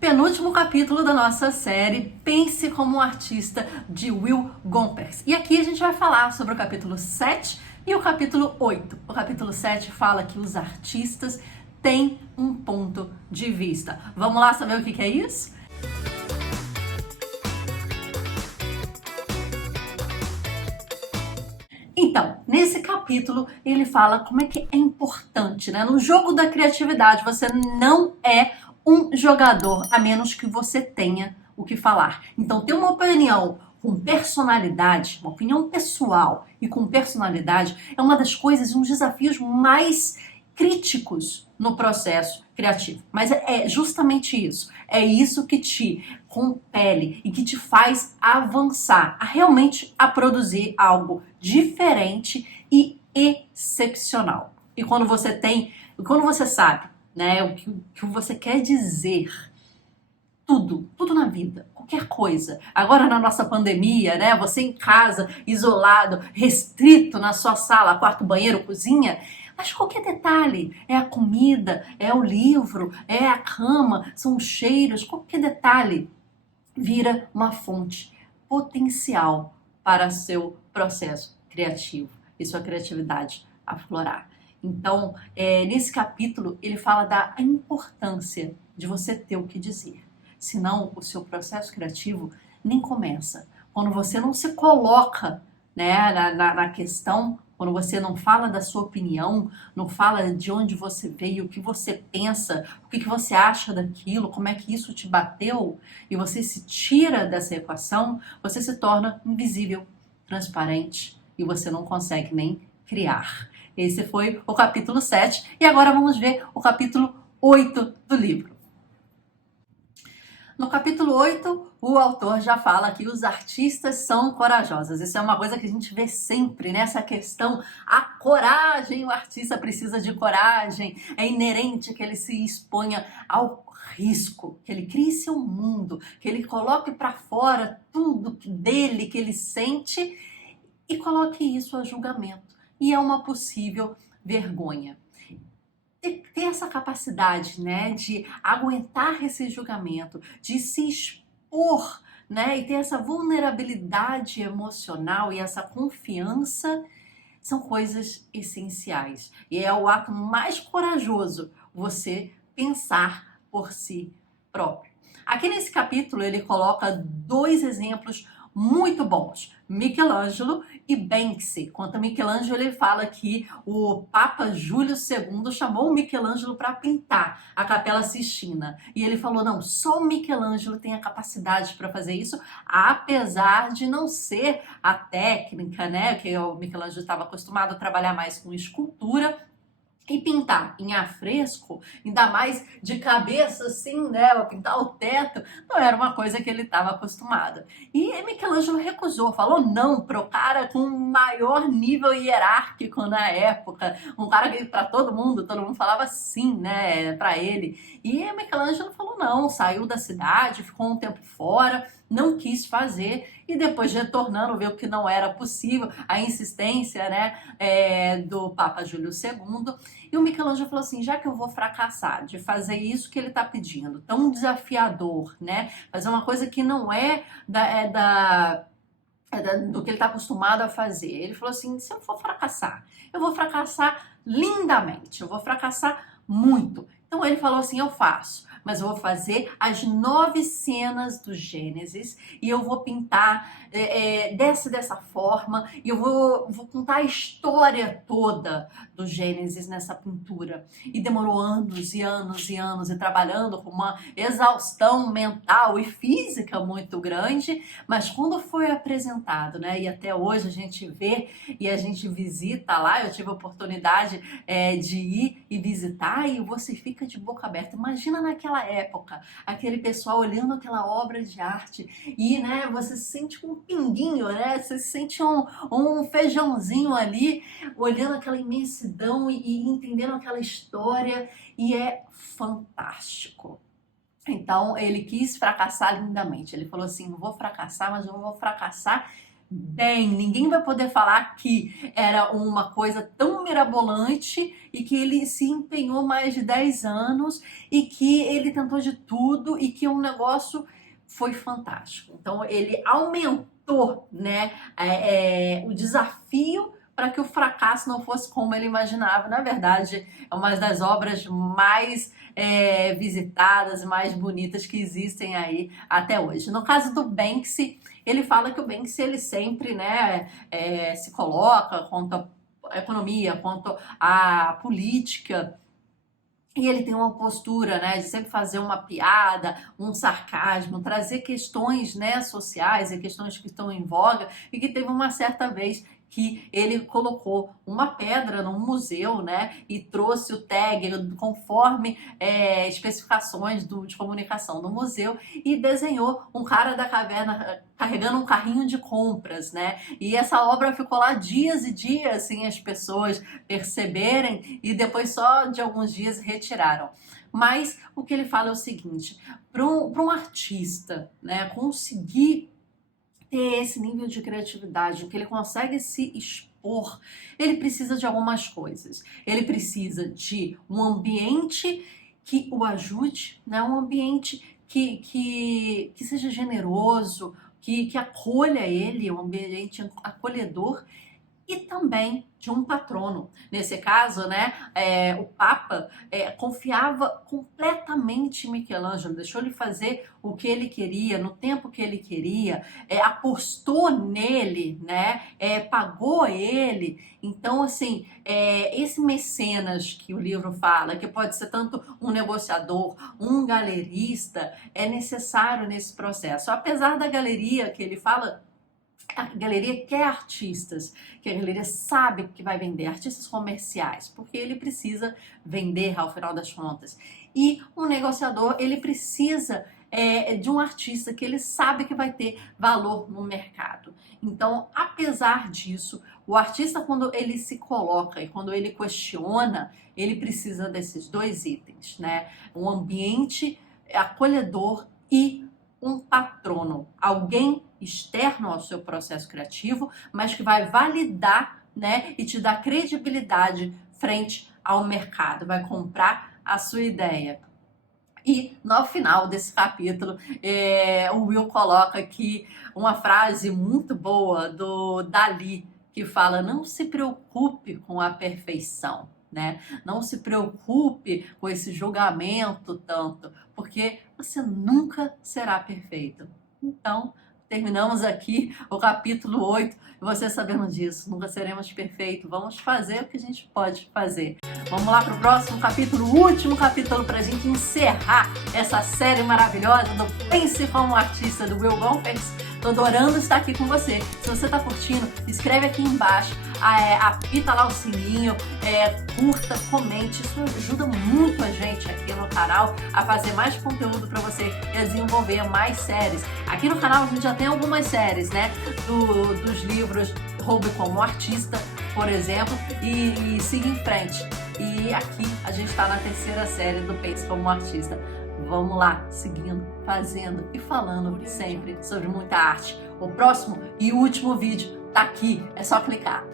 penúltimo capítulo da nossa série Pense como um Artista, de Will Gompers. E aqui a gente vai falar sobre o capítulo 7 e o capítulo 8. O capítulo 7 fala que os artistas têm um ponto de vista. Vamos lá saber o que é isso? Então, nesse capítulo, ele fala como é que é importante, né? No jogo da criatividade, você não é um jogador, a menos que você tenha o que falar. Então, ter uma opinião com personalidade, uma opinião pessoal e com personalidade, é uma das coisas, um dos desafios mais críticos no processo criativo. Mas é justamente isso. É isso que te compele e que te faz avançar realmente a produzir algo diferente e excepcional. E quando você sabe, né, o que você quer dizer, tudo na vida, qualquer coisa. Agora na nossa pandemia, né, você em casa, isolado, restrito na sua sala, quarto, banheiro, cozinha, mas qualquer detalhe, é a comida, é o livro, é a cama, são os cheiros, qualquer detalhe vira uma fonte potencial para seu processo criativo e sua criatividade aflorar. Então, nesse capítulo, ele fala da importância de você ter o que dizer. Senão, o seu processo criativo nem começa. Quando você não se coloca, né, na questão, quando você não fala da sua opinião, não fala de onde você veio, o que você pensa, o que você acha daquilo, como é que isso te bateu, e você se tira dessa equação, você se torna invisível, transparente, e você não consegue nem criar. Esse foi o capítulo 7, e agora vamos ver o capítulo 8 do livro. No capítulo 8, o autor já fala que os artistas são corajosos. Isso é uma coisa que a gente vê sempre, nessa questão, a coragem, o artista precisa de coragem, é inerente que ele se exponha ao risco, que ele crie seu mundo, que ele coloque para fora tudo dele que ele sente e coloque isso a julgamento. E é uma possível vergonha. Ter essa capacidade, né, de aguentar esse julgamento, de se expor, né, e ter essa vulnerabilidade emocional e essa confiança são coisas essenciais. E é o ato mais corajoso, você pensar por si próprio. Aqui nesse capítulo ele coloca dois exemplos muito bons, Michelangelo e Banksy. Quanto a Michelangelo, ele fala que o Papa Júlio II chamou o Michelangelo para pintar a Capela Sistina. E ele falou, não, só o Michelangelo tem a capacidade para fazer isso, apesar de não ser a técnica, né? Que o Michelangelo estava acostumado a trabalhar mais com escultura. E pintar em afresco, ainda mais de cabeça assim, né, pintar o teto, não era uma coisa que ele estava acostumado. E Michelangelo recusou, falou não pro cara com maior nível hierárquico na época, um cara que para todo mundo falava sim, né, para ele. E Michelangelo falou não, saiu da cidade, ficou um tempo fora, não quis fazer e depois retornando viu que não era possível, a insistência, né, do Papa Júlio II. E o Michelangelo falou assim, já que eu vou fracassar de fazer isso que ele está pedindo, tão desafiador, né, fazer uma coisa que não é do que ele está acostumado a fazer. Ele falou assim, se eu for fracassar, eu vou fracassar lindamente, eu vou fracassar muito. Então ele falou assim, eu faço, mas eu vou fazer as 9 cenas do Gênesis e eu vou pintar dessa forma e eu vou contar a história toda do Gênesis nessa pintura. E demorou anos e anos e anos e trabalhando com uma exaustão mental e física muito grande, mas quando foi apresentado, né, e até hoje a gente vê e a gente visita lá, eu tive a oportunidade de ir e visitar e você fica de boca aberta. Imagina naquela época, aquele pessoal olhando aquela obra de arte e, né, você se sente um pinguinho, né, você se sente um feijãozinho ali, olhando aquela imensidão e entendendo aquela história e é fantástico. Então ele quis fracassar lindamente, ele falou assim, não vou fracassar, mas eu vou fracassar bem. Ninguém vai poder falar que era uma coisa tão mirabolante e que ele se empenhou mais de 10 anos e que ele tentou de tudo e que um negócio foi fantástico. Então ele aumentou, né, o desafio para que o fracasso não fosse como ele imaginava. Na verdade, é uma das obras mais visitadas, mais bonitas que existem aí até hoje. No caso do Banksy, ele fala que o Banksy ele sempre, né, se coloca contra a economia, contra a política. E ele tem uma postura, né, de sempre fazer uma piada, um sarcasmo, trazer questões, né, sociais e questões que estão em voga, e que teve uma certa vez que ele colocou uma pedra num museu, né, e trouxe o tag conforme especificações de comunicação do museu e desenhou um cara da caverna carregando um carrinho de compras, né? E essa obra ficou lá dias e dias sem as pessoas perceberem e depois só de alguns dias retiraram. Mas o que ele fala é o seguinte: para um artista, né, conseguir ter esse nível de criatividade, que ele consegue se expor, ele precisa de algumas coisas. Ele precisa de um ambiente que o ajude, né? Um ambiente que seja generoso, que acolha ele, um ambiente acolhedor, e também de um patrono. Nesse caso, né, o Papa confiava completamente em Michelangelo, deixou ele fazer o que ele queria, no tempo que ele queria, apostou nele, né, pagou ele. Então, assim, esse mecenas que o livro fala, que pode ser tanto um negociador, um galerista, é necessário nesse processo. Apesar da galeria que ele fala, a galeria quer artistas, que a galeria sabe que vai vender, artistas comerciais, porque ele precisa vender ao final das contas. E um negociador, ele precisa de um artista que ele sabe que vai ter valor no mercado. Então, apesar disso, o artista, quando ele se coloca e quando ele questiona, ele precisa desses dois itens, né? Um ambiente acolhedor e um patrono, alguém externo ao seu processo criativo, mas que vai validar, né, e te dar credibilidade frente ao mercado, vai comprar a sua ideia. E no final desse capítulo, o Will coloca aqui uma frase muito boa do Dalí, que fala: não se preocupe com a perfeição, né? Não se preocupe com esse julgamento tanto, porque você nunca será perfeito. Então, terminamos aqui o capítulo 8, e você sabendo disso, nunca seremos perfeitos. Vamos fazer o que a gente pode fazer. Vamos lá para o próximo capítulo, o último capítulo, para a gente encerrar essa série maravilhosa do Pense como Artista, do Will Gompers. Tô adorando estar aqui com você. Se você tá curtindo, escreve aqui embaixo, apita lá o sininho, curta, comente. Isso ajuda muito a gente aqui no canal a fazer mais conteúdo para você e a desenvolver mais séries. Aqui no canal a gente já tem algumas séries, né? Dos livros Roube como Artista, por exemplo, e siga em frente. E aqui a gente está na terceira série do Pense como Artista. Vamos lá, seguindo, fazendo e falando sempre sobre muita arte. O próximo e último vídeo tá aqui, é só clicar.